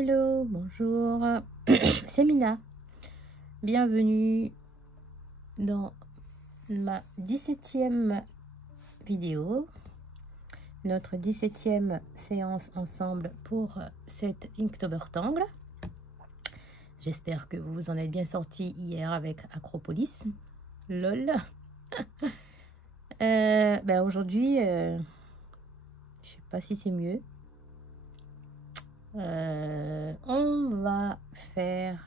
Hello, bonjour, c'est Mina. Bienvenue dans ma 17e vidéo, notre 17e séance ensemble pour cette Inktober Tangle. J'espère que vous vous en êtes bien sortis hier avec Acropolis. Lol. Aujourd'hui, je sais pas si c'est mieux. On va faire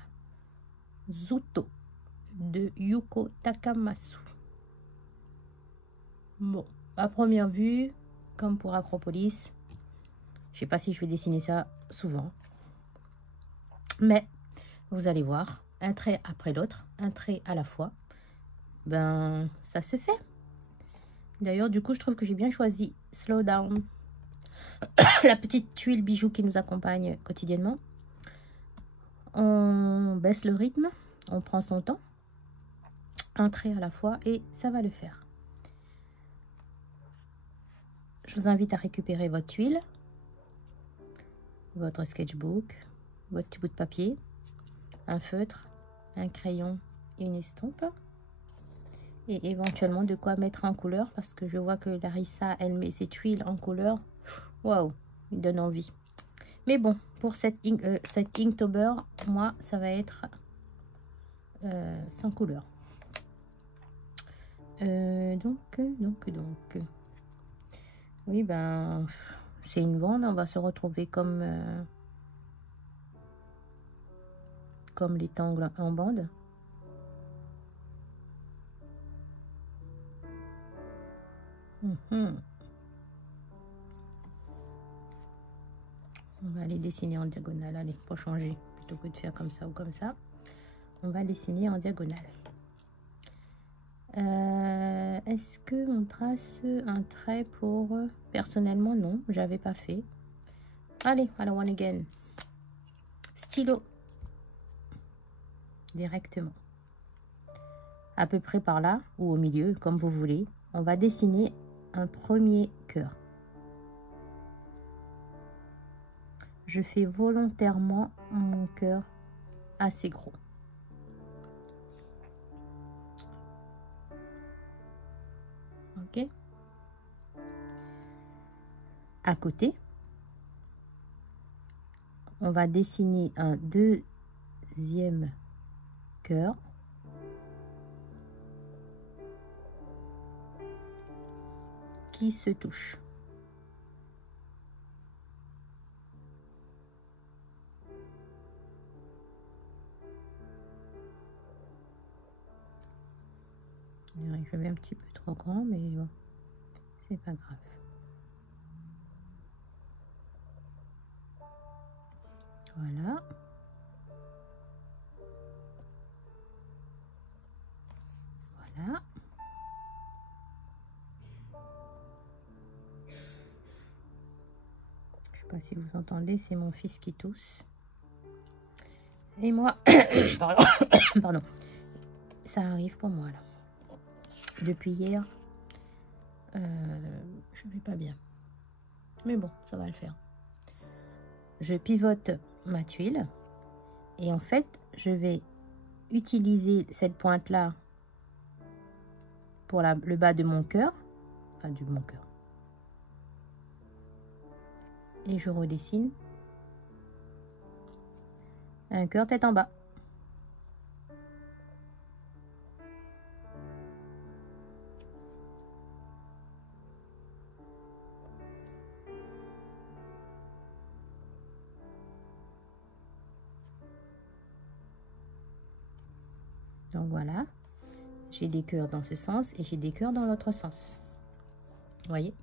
Zuto de Yuko Takamatsu. Bon, à première vue, comme pour Acropolis, je sais pas si je vais dessiner ça souvent, mais vous allez voir, un trait après l'autre, un trait à la fois, ben ça se fait. D'ailleurs, du coup, je trouve que j'ai bien choisi Slow Down, la petite tuile bijou qui nous accompagne quotidiennement. On baisse le rythme, on prend son temps, un trait à la fois, et ça va le faire. Je vous invite à récupérer votre tuile, votre sketchbook, votre petit bout de papier, un feutre, un crayon et une estompe. Et éventuellement de quoi mettre en couleur, parce que je vois que Larissa, elle met ses tuiles en couleur. Waouh, il donne envie. Mais bon, pour cette Inktober, moi, ça va être sans couleur. Donc. Oui, ben, c'est une bande. On va se retrouver comme les tangles en bande. On va aller dessiner en diagonale, allez, pour changer, plutôt que de faire comme ça ou comme ça. On va dessiner en diagonale. Est-ce que on trace un trait pour... Personnellement, non, j'avais pas fait. Allez, alors one again. Stylo. Directement. À peu près par là, ou au milieu, comme vous voulez. On va dessiner un premier cœur. Je fais volontairement mon cœur assez gros. Ok. À côté, on va dessiner un deuxième cœur. Qui se touche. Je vais un petit peu trop grand, mais bon, c'est pas grave. Voilà. Voilà. Je sais pas si vous entendez, c'est mon fils qui tousse. Et moi, pardon, pardon, ça arrive pour moi là. Depuis hier, je vais pas bien. Mais bon, ça va le faire. Je pivote ma tuile et en fait, je vais utiliser cette pointe là pour le bas de mon cœur, enfin de mon cœur. Et je redessine un cœur tête en bas. Donc voilà, j'ai des cœurs dans ce sens et j'ai des cœurs dans l'autre sens. Vous voyez?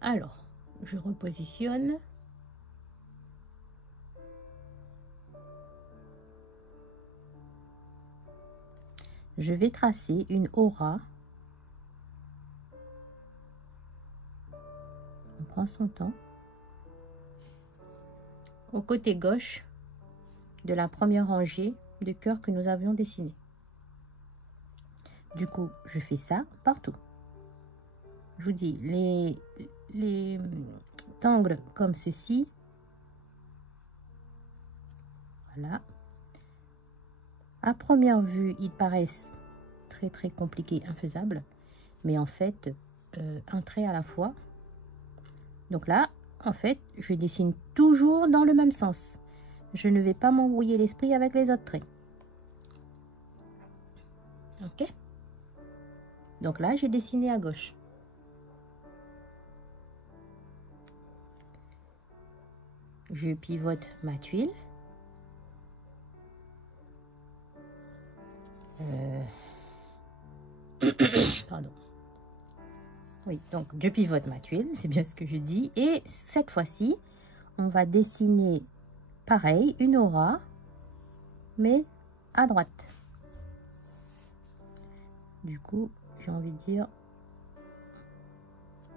Alors, je repositionne. Je vais tracer une aura. On prend son temps. Au côté gauche de la première rangée de cœurs que nous avions dessiné. Du coup, je fais ça partout. Je vous dis, rectangle comme ceci. Voilà. À première vue, ils paraissent très compliqués, infaisables. Mais en fait, un trait à la fois. Donc là, en fait, je dessine toujours dans le même sens. Je ne vais pas m'embrouiller l'esprit avec les autres traits. Ok? Donc là, j'ai dessiné à gauche. Je pivote ma tuile. Pardon. Oui, donc je pivote ma tuile, c'est bien ce que je dis. Et cette fois-ci, on va dessiner pareil, une aura, mais à droite. Du coup, j'ai envie de dire,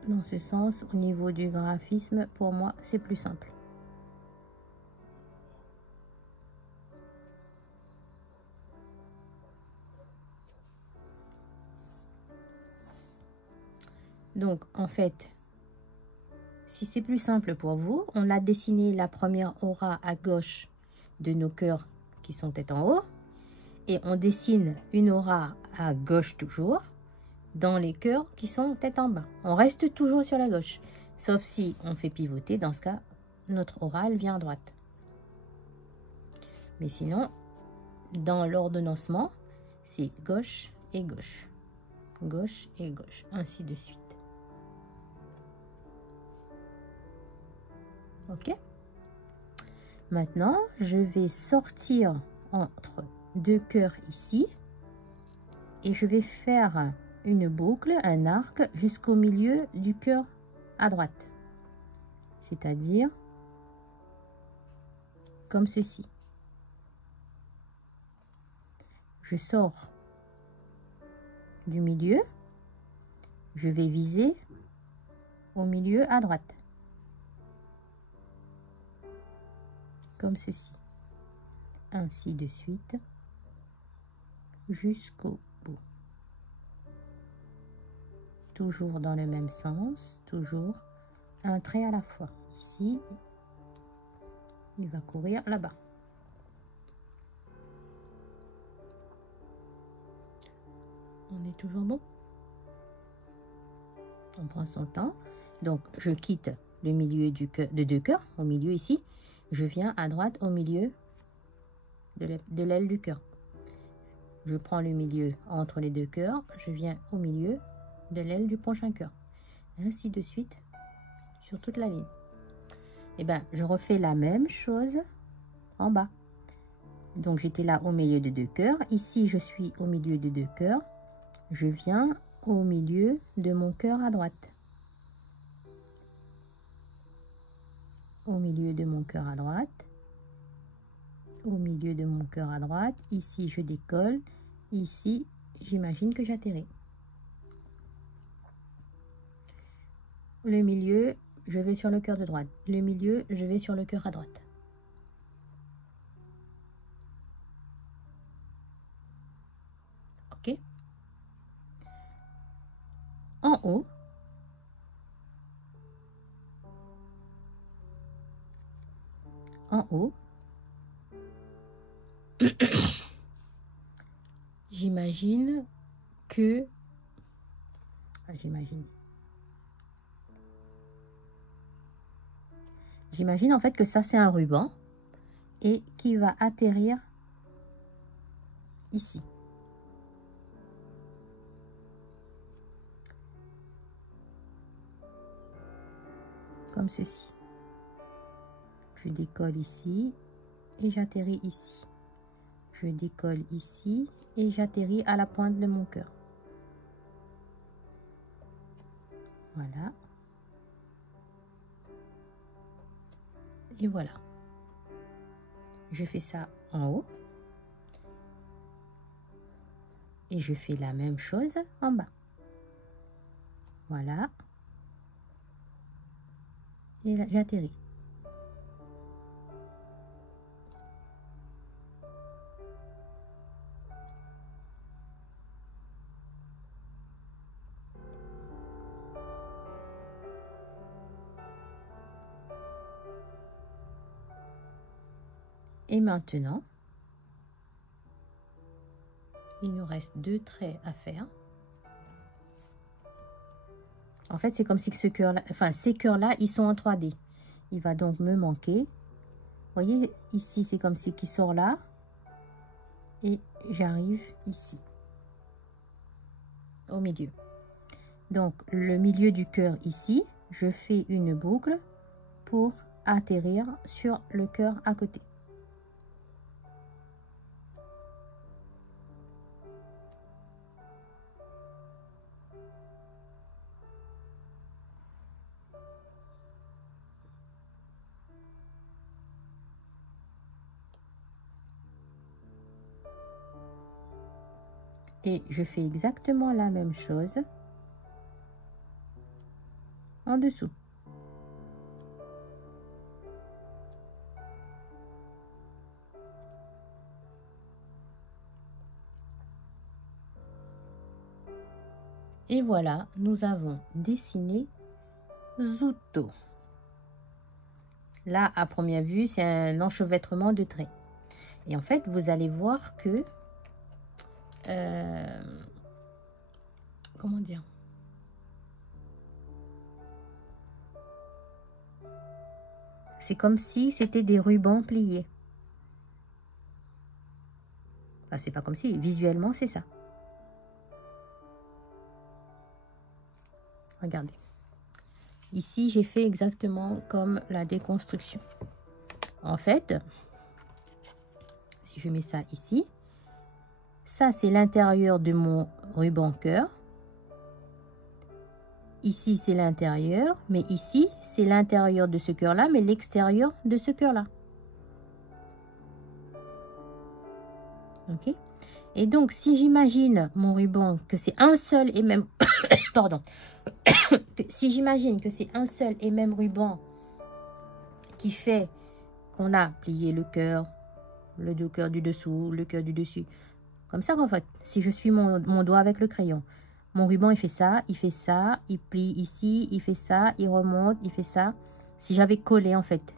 dans ce sens, au niveau du graphisme, pour moi, c'est plus simple. Donc, en fait, si c'est plus simple pour vous, on a dessiné la première aura à gauche de nos cœurs qui sont tête en haut. Et on dessine une aura à gauche toujours dans les cœurs qui sont tête en bas. On reste toujours sur la gauche. Sauf si on fait pivoter, dans ce cas, notre aura, elle vient à droite. Mais sinon, dans l'ordonnancement, c'est gauche et gauche. Gauche et gauche, ainsi de suite. Ok? Maintenant, je vais sortir entre deux cœurs ici. Et je vais faire une boucle, un arc, jusqu'au milieu du cœur à droite. C'est-à-dire comme ceci. Je sors du milieu, je vais viser au milieu à droite. Comme ceci. Ainsi de suite, jusqu'au bout. Toujours dans le même sens, toujours un trait à la fois. Ici, il va courir là-bas. On est toujours bon. On prend son temps. Donc, je quitte le milieu de deux cœurs, au milieu ici. Je viens à droite au milieu de l'aile du cœur. Je prends le milieu entre les deux cœurs. Je viens au milieu de l'aile du prochain cœur. Ainsi de suite sur toute la ligne. Et bien, je refais la même chose en bas. Donc, j'étais là au milieu de deux cœurs. Ici, je suis au milieu de deux cœurs. Je viens au milieu de mon cœur à droite. Au milieu de mon cœur à droite. Au milieu de mon cœur à droite. Ici, je décolle. Ici, j'imagine que j'atterris. Le milieu, je vais sur le cœur de droite. Le milieu, je vais sur le cœur à droite. Ok? En haut, j'imagine que... J'imagine en fait que ça c'est un ruban et qui va atterrir ici. Comme ceci. Je décolle ici et j'atterris ici. Je décolle ici et j'atterris à la pointe de mon cœur. Voilà. Et voilà. Je fais ça en haut. Et je fais la même chose en bas. Voilà. Et là, j'atterris. Et maintenant, il nous reste 2 traits à faire. En fait, c'est comme si ce cœur-là, enfin, ces cœurs-là, ils sont en 3D. Il va donc me manquer. Vous voyez, ici, c'est comme si qui sort là. Et j'arrive ici, au milieu. Donc, le milieu du cœur ici, je fais une boucle pour atterrir sur le cœur à côté. Et je fais exactement la même chose en dessous. Et voilà, nous avons dessiné Zuto. Là, à première vue, c'est un enchevêtrement de traits. Et en fait, vous allez voir que... comment dire? C'est comme si c'était des rubans pliés. Enfin, c'est pas comme si, visuellement, c'est ça. Regardez. Ici, j'ai fait exactement comme la déconstruction. En fait, si je mets ça ici, ça, c'est l'intérieur de mon ruban cœur. Ici, c'est l'intérieur, mais ici, c'est l'intérieur de ce cœur-là, mais l'extérieur de ce cœur-là. Ok? Et donc, si j'imagine mon ruban que c'est un seul et même... pardon. Si j'imagine que c'est un seul et même ruban qui fait qu'on a plié le cœur du dessous, le cœur du dessus. Comme ça, en fait, si je suis mon doigt avec le crayon, mon ruban, il fait ça, il plie ici, il fait ça, il remonte, il fait ça. Si j'avais collé, en fait,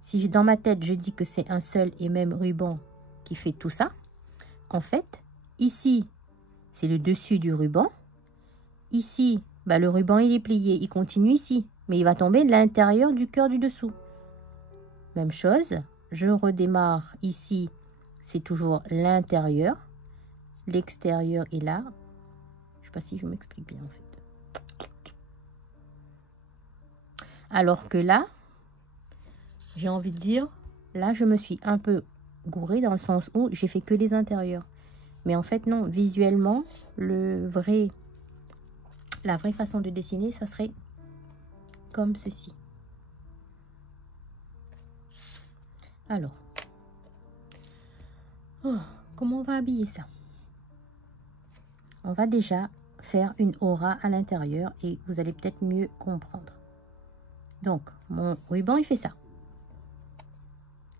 si dans ma tête, je dis que c'est un seul et même ruban qui fait tout ça, en fait, ici, c'est le dessus du ruban. Ici, bah, le ruban, il est plié, il continue ici, mais il va tomber de l'intérieur du cœur du dessous. Même chose, je redémarre ici, c'est toujours l'intérieur. L'extérieur est là. Je ne sais pas si je m'explique bien en fait. Alors que là, j'ai envie de dire, là je me suis un peu gourée dans le sens où j'ai fait que les intérieurs. Mais en fait non, visuellement, la vraie façon de dessiner, ça serait comme ceci. Alors, comment on va habiller ça? On va déjà faire une aura à l'intérieur et vous allez peut-être mieux comprendre. Donc, mon ruban, il fait ça.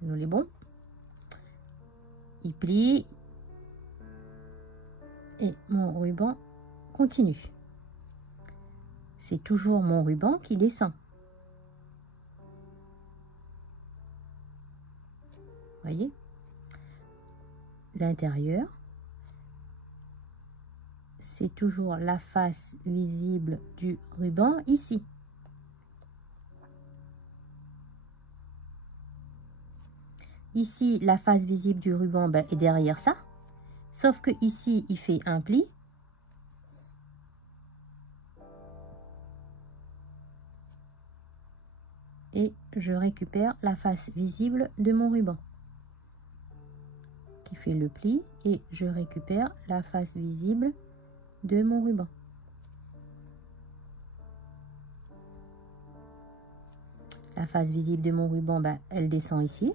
Nous les bons. Il plie. Et mon ruban continue. C'est toujours mon ruban qui descend. Voyez? L'intérieur. C'est toujours la face visible du ruban ici. Ici, la face visible du ruban est derrière ça. Sauf que ici, il fait un pli. Et je récupère la face visible de mon ruban. Qui fait le pli. Et je récupère la face visible de mon ruban. La face visible de mon ruban, elle descend ici.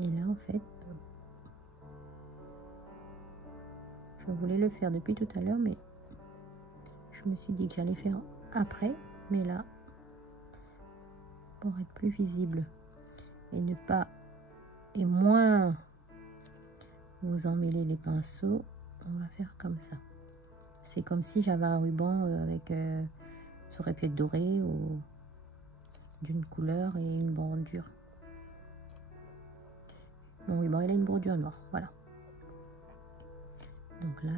Et là, en fait, je voulais le faire depuis tout à l'heure, mais je me suis dit que j'allais faire après. Mais là, pour être plus visible et ne pas, et moins vous emmêler les pinceaux, on va faire comme ça. C'est comme si j'avais un ruban avec... ça aurait pu être doré ou d'une couleur et une bordure. Mon ruban, il a une bordure noire. Voilà. Donc là...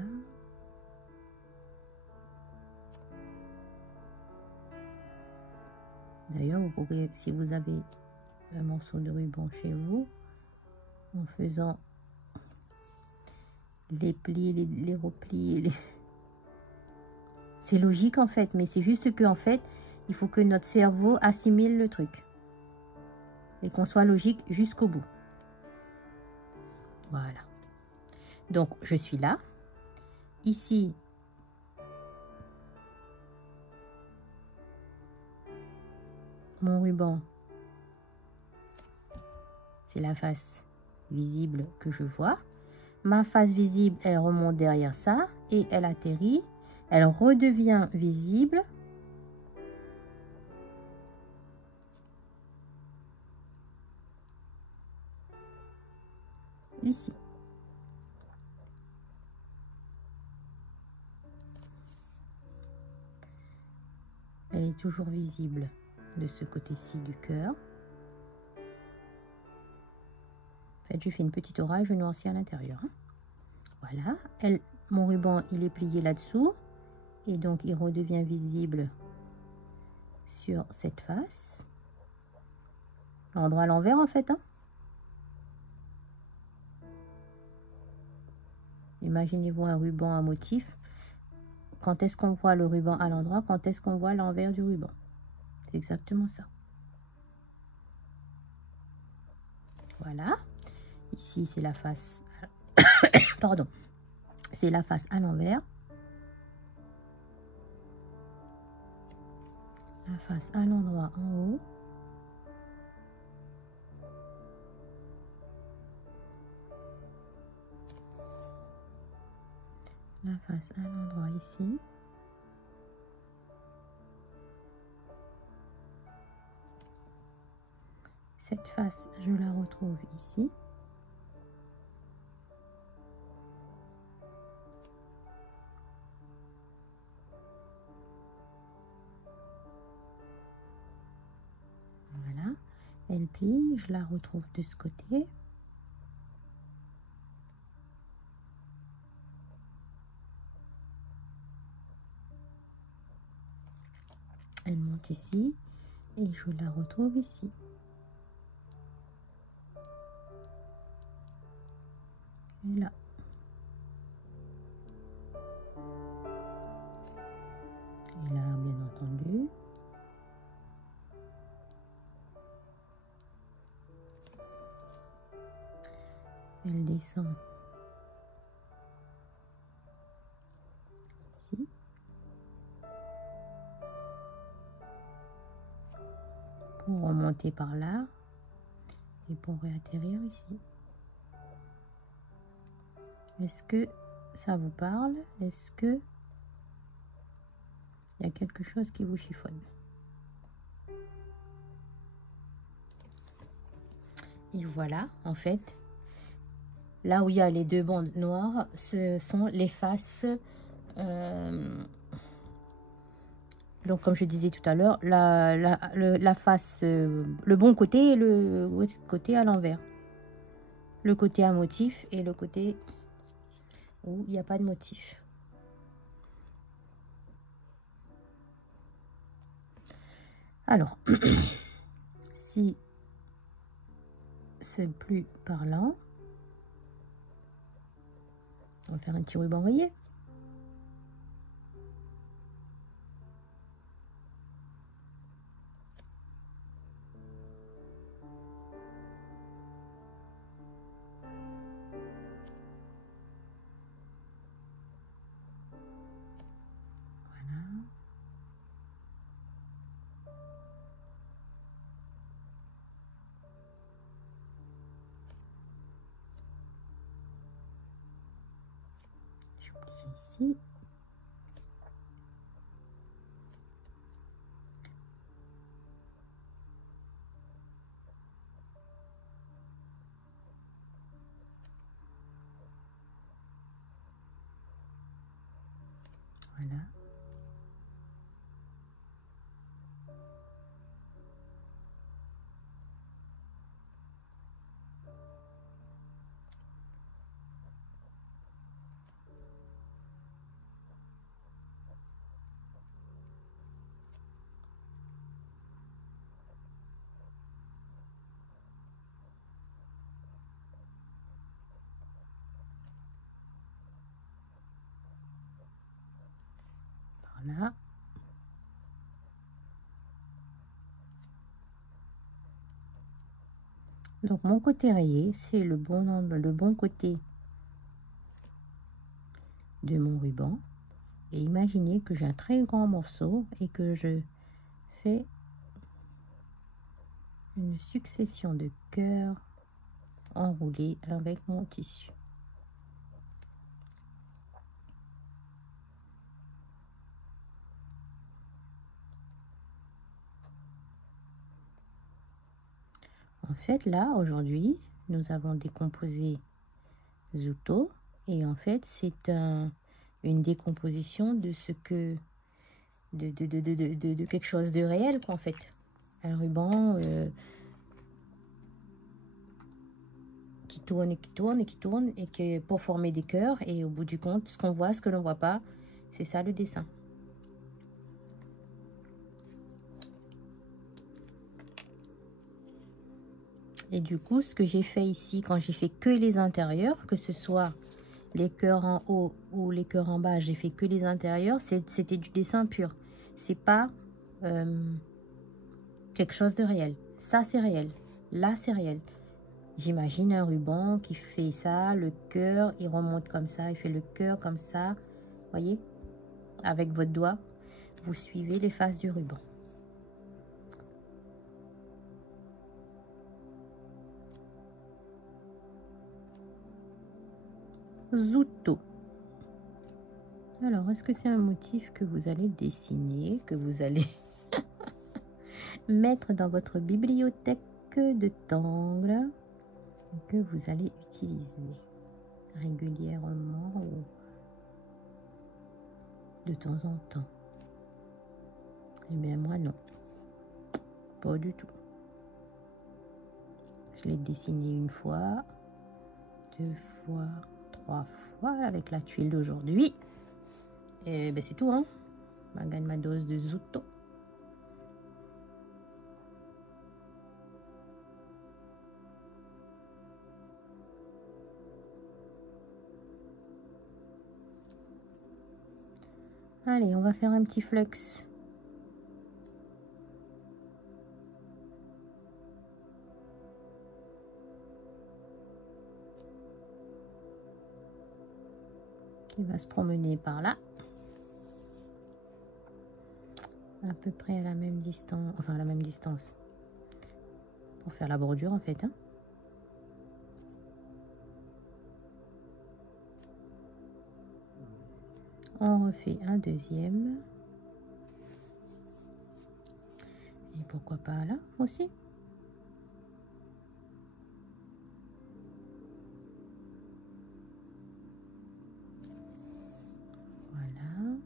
D'ailleurs, vous pourrez, si vous avez un morceau de ruban chez vous, en faisant les plis, les replis, c'est logique en fait, mais c'est juste que en fait, il faut que notre cerveau assimile le truc et qu'on soit logique jusqu'au bout. Voilà. Donc, je suis là. Ici, mon ruban, c'est la face visible que je vois. Ma face visible, elle remonte derrière ça et elle atterrit. Elle redevient visible. Ici. Elle est toujours visible de ce côté-ci du cœur. En fait, je fais une petite orage, je noircis à l'intérieur. Voilà. Mon ruban, il est plié là-dessous. Et donc, il redevient visible sur cette face. L'endroit à l'envers, en fait. Hein. Imaginez-vous un ruban à motif. Quand est-ce qu'on voit le ruban à l'endroit? Quand est-ce qu'on voit l'envers du ruban? C'est exactement ça. Voilà. Ici, c'est la face... Pardon. C'est la face à l'envers. La face à l'endroit en haut. La face à l'endroit ici. Cette face, je la retrouve ici. Voilà. Elle plie, je la retrouve de ce côté. Elle monte ici et je la retrouve ici. Et là. Et là, bien entendu. Elle descend ici. Pour remonter par là. Et pour réatterrir ici. Est-ce que ça vous parle? Est-ce que il y a quelque chose qui vous chiffonne? Et voilà, en fait, là où il y a les deux bandes noires, ce sont les faces. Donc, comme je disais tout à l'heure, la face, le bon côté et le côté à l'envers. Le côté à motif et le côté où il n'y a pas de motif. Alors, si c'est plus parlant, on va faire un petit ruban rayé. Ici. Voilà. Voilà. Donc mon côté rayé, c'est le bon côté de mon ruban. Et imaginez que j'ai un très grand morceau et que je fais une succession de cœurs enroulés avec mon tissu. En fait, là, aujourd'hui, nous avons décomposé Zuto. Et en fait, c'est une décomposition de ce que... de quelque chose de réel, quoi, en fait. Un ruban qui tourne et qui tourne et qui tourne, et que pour former des cœurs. Et au bout du compte, ce qu'on voit, ce que l'on voit pas, c'est ça le dessin. Et du coup, ce que j'ai fait ici, quand j'ai fait que les intérieurs, que ce soit les cœurs en haut ou les cœurs en bas, j'ai fait que les intérieurs, c'était du dessin pur. C'est pas quelque chose de réel. Ça, c'est réel. Là, c'est réel. J'imagine un ruban qui fait ça, le cœur, il remonte comme ça, il fait le cœur comme ça. Voyez? Avec votre doigt, vous suivez les faces du ruban. Zuto. Alors, est-ce que c'est un motif que vous allez dessiner, que vous allez mettre dans votre bibliothèque de tangles, que vous allez utiliser régulièrement ou de temps en temps? Eh bien, moi, non. Pas du tout. Je l'ai dessiné une fois, 2 fois, 3 fois avec la tuile d'aujourd'hui. Et ben c'est tout, hein. Je gagne ma dose de Zuto. Allez, on va faire un petit flux. Qui va se promener par là. À peu près à la même distance, enfin à la même distance. Pour faire la bordure en fait, hein. On refait un deuxième. Et pourquoi pas là aussi. Voilà.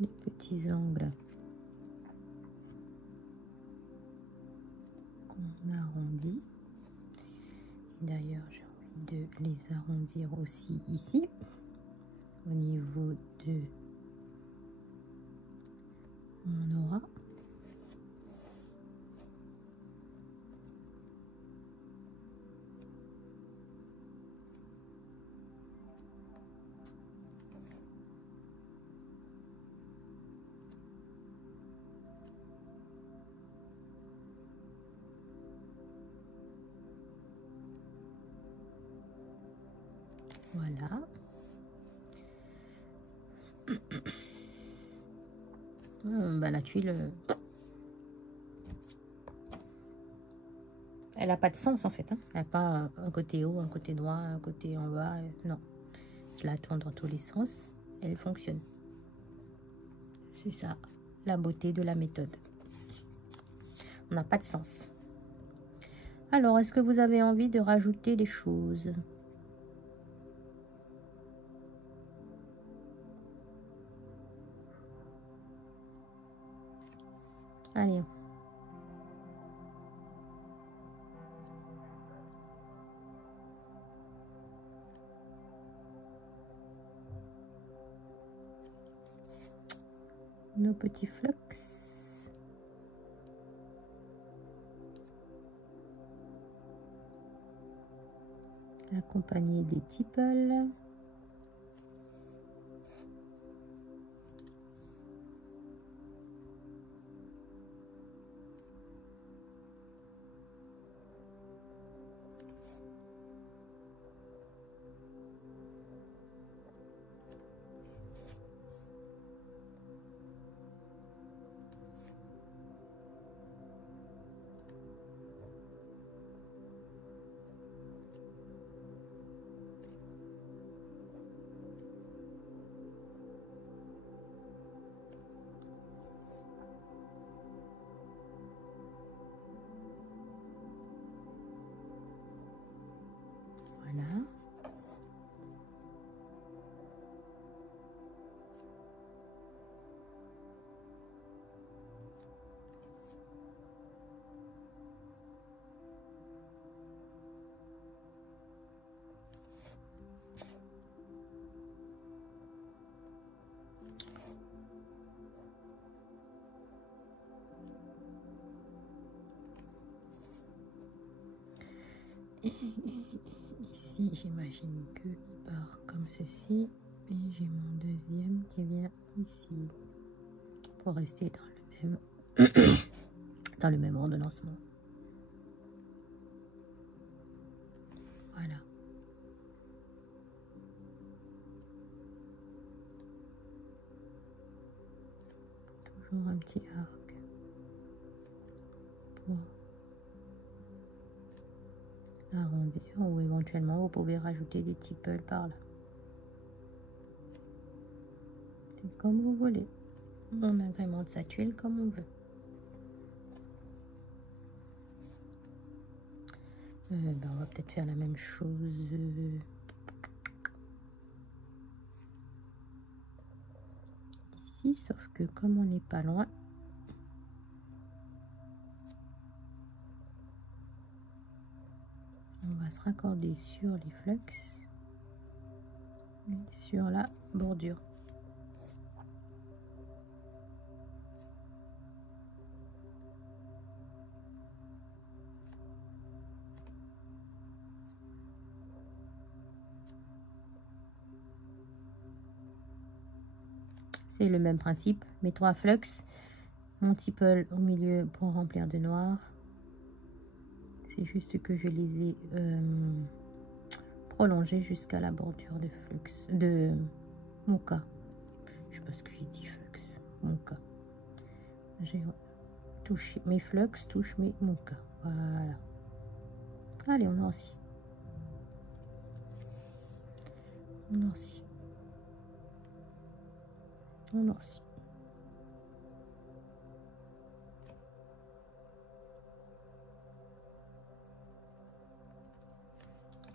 Les petits angles qu'on arrondit. D'ailleurs, j'ai envie de les arrondir aussi ici, au niveau de mon aura. Voilà. Bah, la tuile, elle n'a pas de sens en fait, hein. Elle n'a pas un côté haut, un côté droit, un côté en bas. Non. Je la tourne dans tous les sens. Elle fonctionne. C'est ça. la beauté de la méthode. On n'a pas de sens. Alors, est-ce que vous avez envie de rajouter des choses? Allez. Nos petits flux. Accompagné des tipples. Voilà. Ici, j'imagine qu'il part comme ceci. Et j'ai mon deuxième qui vient ici. Pour rester dans le même ordonnancement. Voilà. Toujours un petit arc. Pour arrondir, ou éventuellement vous pouvez rajouter des tipples par là. C'est comme vous voulez. On agrémente sa tuile comme on veut. Ben on va peut-être faire la même chose. Ici, sauf que comme on n'est pas loin, on va se raccorder sur les flux et sur la bordure. C'est le même principe, mes 3 flux, mon tipple au milieu pour remplir de noir. C'est juste que je les ai prolongés jusqu'à la bordure de flux, de mocha. Je sais pas ce que j'ai dit, flux, mocha. J'ai touché, mes flux touchent mes mocha. Voilà. Allez, on noircit. On noircit. On noircit.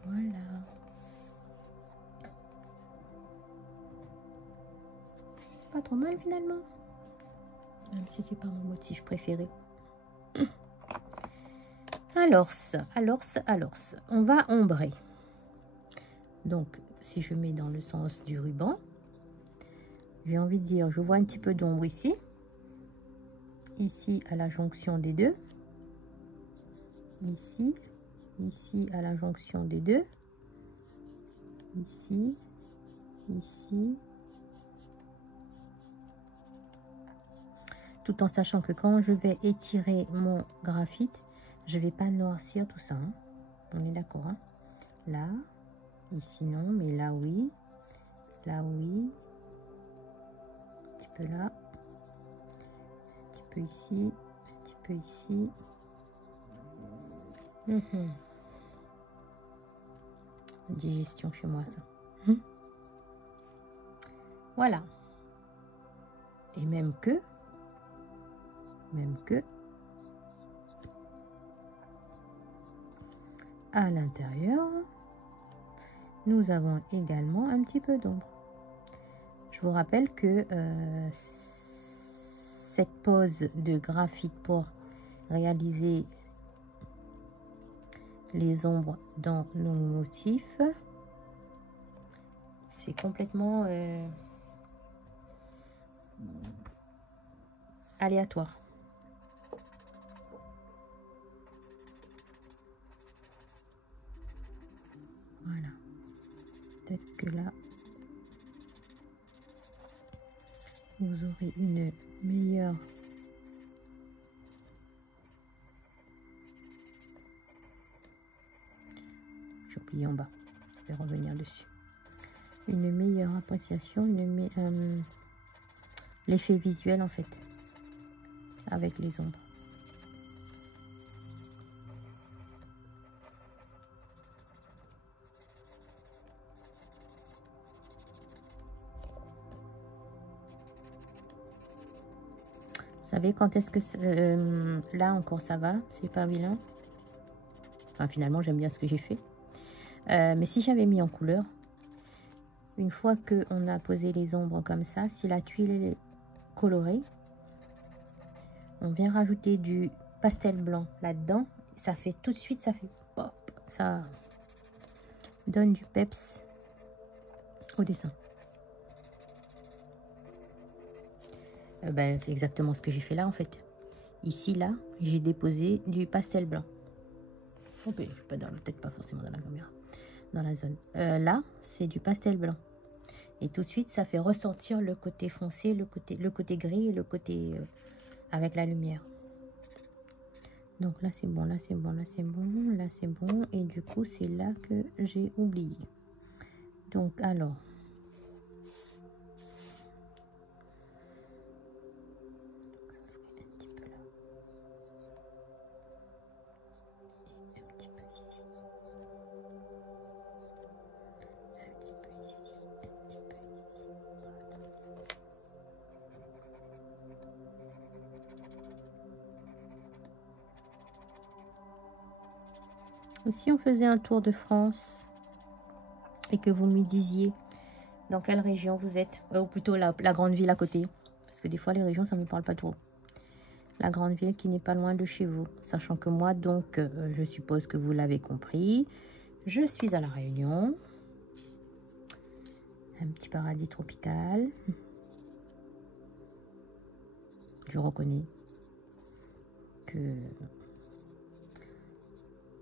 Voilà. Pas trop mal finalement. Même si c'est pas mon motif préféré. Alors, on va ombrer. Donc, si je mets dans le sens du ruban, j'ai envie de dire, je vois un petit peu d'ombre ici. Ici, à la jonction des deux. Ici. Ici, à la jonction des deux. Ici. Ici. Tout en sachant que quand je vais étirer mon graphite, je vais pas noircir tout ça. Hein. On est d'accord. Hein. Là. Ici, non. Mais là, oui. Là, oui. Un petit peu là. Un petit peu ici. Un petit peu ici. Digestion chez moi, ça. Voilà. Et même que même que à l'intérieur, nous avons également un petit peu d'ombre. Je vous rappelle que cette pose de graphite pour réaliser les ombres dans nos motifs, c'est complètement aléatoire. Voilà. Peut-être que là, vous aurez une meilleure j'ai oublié en bas, je vais revenir dessus, une meilleure appréciation, l'effet visuel en fait avec les ombres. Vous savez quand est-ce que là encore ça va, c'est pas vilain. Enfin finalement j'aime bien ce que j'ai fait. Mais si j'avais mis en couleur, une fois que on a posé les ombres comme ça, si la tuile est colorée, on vient rajouter du pastel blanc là-dedans, ça fait tout de suite, ça fait pop, ça donne du peps au dessin. Ben, c'est exactement ce que j'ai fait là en fait. Ici là, j'ai déposé du pastel blanc. Okay, peut-être pas forcément dans la caméra, dans la zone. Là, c'est du pastel blanc. Et tout de suite, ça fait ressortir le côté foncé, le côté gris et le côté avec la lumière. Donc là, c'est bon, là, c'est bon, là, c'est bon, là, c'est bon. Et du coup, c'est là que j'ai oublié. Donc, alors... Si on faisait un tour de France et que vous me disiez dans quelle région vous êtes, ou plutôt la grande ville à côté, parce que des fois les régions ça ne me parle pas trop, la grande ville qui n'est pas loin de chez vous, sachant que moi donc je suppose que vous l'avez compris, je suis à La Réunion, un petit paradis tropical, je reconnais que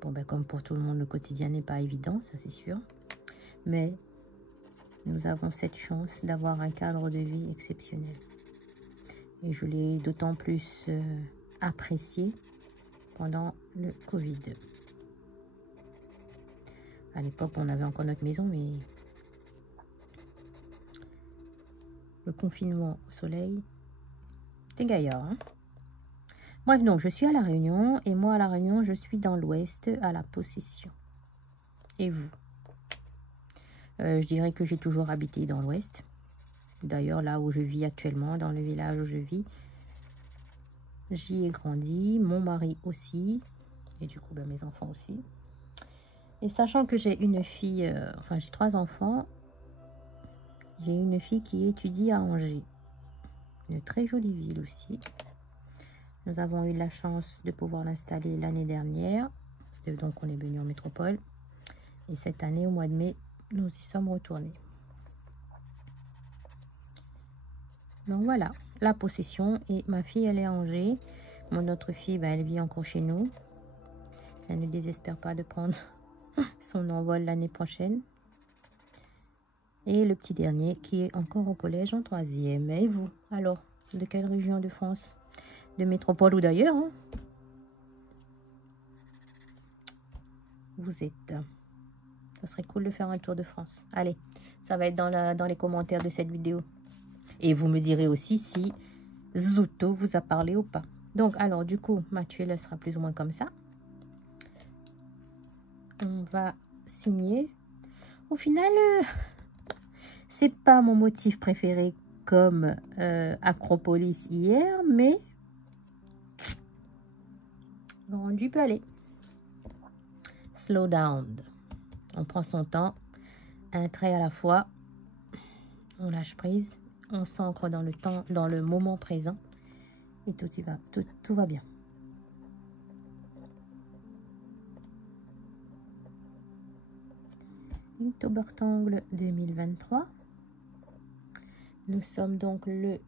bon, ben, comme pour tout le monde, le quotidien n'est pas évident, ça c'est sûr. Mais nous avons cette chance d'avoir un cadre de vie exceptionnel. Et je l'ai d'autant plus apprécié pendant le Covid. À l'époque, on avait encore notre maison, mais le confinement au soleil, c'est gaillard, hein. Bref, donc, je suis à La Réunion, et moi, à La Réunion, je suis dans l'ouest, à La Possession. Et vous? Je dirais que j'ai toujours habité dans l'ouest. D'ailleurs, là où je vis actuellement, dans le village où je vis, j'y ai grandi, mon mari aussi, et du coup, ben, mes enfants aussi. Et sachant que j'ai une fille, enfin, j'ai 3 enfants, j'ai une fille qui étudie à Angers. Une très jolie ville aussi. Nous avons eu la chance de pouvoir l'installer l'année dernière. Donc, on est venu en métropole. Et cette année, au mois de mai, nous y sommes retournés. Donc, voilà, La Possession. Et ma fille, elle est à Angers. Mon autre fille, ben, elle vit encore chez nous. Elle ne désespère pas de prendre son envol l'année prochaine. Et le petit dernier qui est encore au collège en 3e. Et vous, alors, de quelle région de France? De métropole ou d'ailleurs, hein, vous êtes? Ça serait cool de faire un tour de France. Allez, ça va être dans les commentaires de cette vidéo. Et vous me direz aussi si Zouto vous a parlé ou pas. Donc, alors, du coup, ma tuile, elle sera plus ou moins comme ça. On va signer. Au final, c'est pas mon motif préféré comme Acropolis hier, mais le rendu peut aller. Slow down. On prend son temps, un trait à la fois. On lâche prise, on s'ancre dans le temps, dans le moment présent. Et tout va bien. Inktobertangle 2023. Nous sommes donc le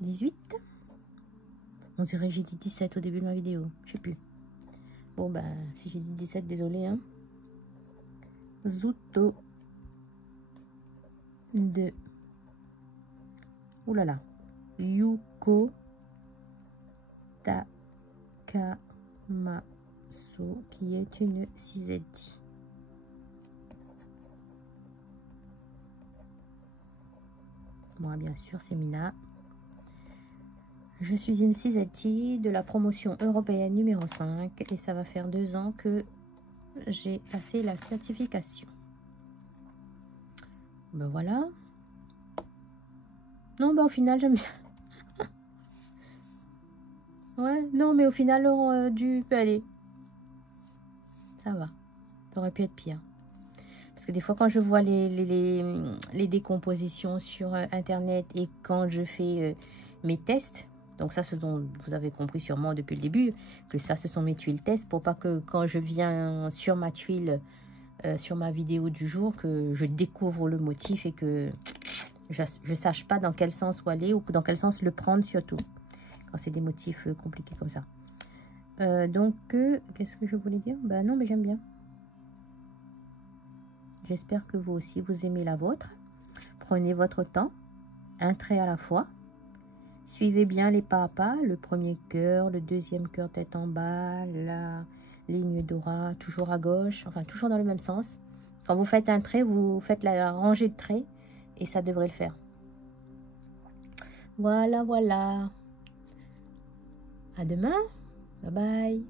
18. On dirait que j'ai dit 17 au début de ma vidéo. Je sais plus. Bon, ben, si j'ai dit 17, désolé. Hein. Zuto de... Ouh là là. Yuko Takamasu, qui est une 6Z. Moi, bien sûr, c'est Mina. Je suis une 6Z de la promotion européenne numéro 5 et ça va faire 2 ans que j'ai passé la certification. Ben voilà. Non, ben au final, j'aime bien. Ouais, non, mais au final, on aurait dû aller. Ça va. Ça aurait pu être pire. Parce que des fois, quand je vois les décompositions sur Internet et quand je fais mes tests, donc ça, ce dont vous avez compris sûrement depuis le début, que ça, ce sont mes tuiles tests, pour pas que quand je viens sur ma tuile, sur ma vidéo du jour, que je découvre le motif et que je sache pas dans quel sens où aller ou dans quel sens le prendre surtout, quand c'est des motifs compliqués comme ça. Donc, qu'est-ce que je voulais dire? Ben non, mais j'aime bien. J'espère que vous aussi, vous aimez la vôtre. Prenez votre temps, un trait à la fois. Suivez bien les pas à pas, le premier cœur, le deuxième cœur tête en bas, la ligne d'aura toujours à gauche, enfin toujours dans le même sens. Quand vous faites un trait, vous faites la rangée de traits et ça devrait le faire. Voilà, voilà. À demain. Bye bye.